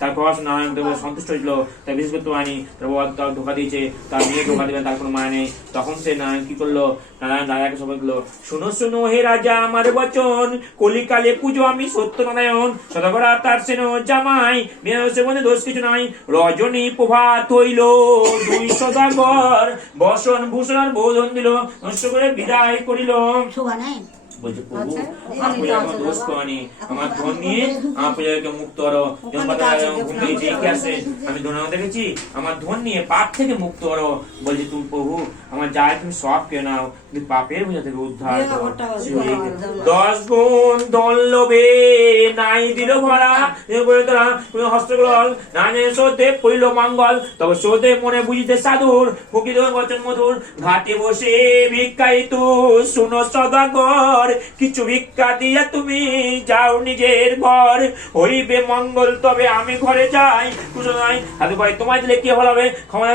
তার পড়াশোনা নারায়ণ দেব সন্তুষ্ট হয়েছিল, তাই বিশেষ করতে পারেনি। তার ধোকা দিয়েছে, তার মেয়ে ধোকা দেবেন তার কোনো মায়া নেই। তখন সে নারায়ণ কি করলো, নারায়ণ রাজাকে সবাই বললো, শুনো শুনো হে রাজা আমার বচন, কলিকালে পুজো আমি সত্যনারায়ণ, সদাগরা তার সেন জামাই, মেয়ে মধ্যে দোষ কিছু নাই। রজনী প্রভাত হইল, দুই সদাগর বসন ভূষণ আর বোধন দিল, নষ্ট করে বিদায় করিল। বলছে প্রভু আমার পূজাকে দোষ করি, আমার ধন নিয়ে আমার পূজাকে মুক্ত করো। আমি ধন্যবাদ দেখেছি, আমার ধন নিয়ে পাপ থেকে মুক্ত করো। বলছে তুমি প্রভু আমার যাই তুমি সব কেউ নাও, কিন্তু পাপের বোঝা থেকে উদ্ধার করো। 10 গুণ ধন লোভে নাই দিল ভরা, হস্তগুলো না সোতে পড়িল মঙ্গল, তবে সোতে মনে বুঝিতে সাধুর, প্রকৃত বচন মধুর। ঘাটে বসে ভিক্ষায়িত শুনো সদাগর, কিছু ভিক্ষা দিয়া তুমি যাও নিজের ঘর, হইবে মঙ্গল তবে আমি ঘরে যাই। কুশল নাই সাধু ভাই, তোমায় দিলে কি হবে? ক্ষমা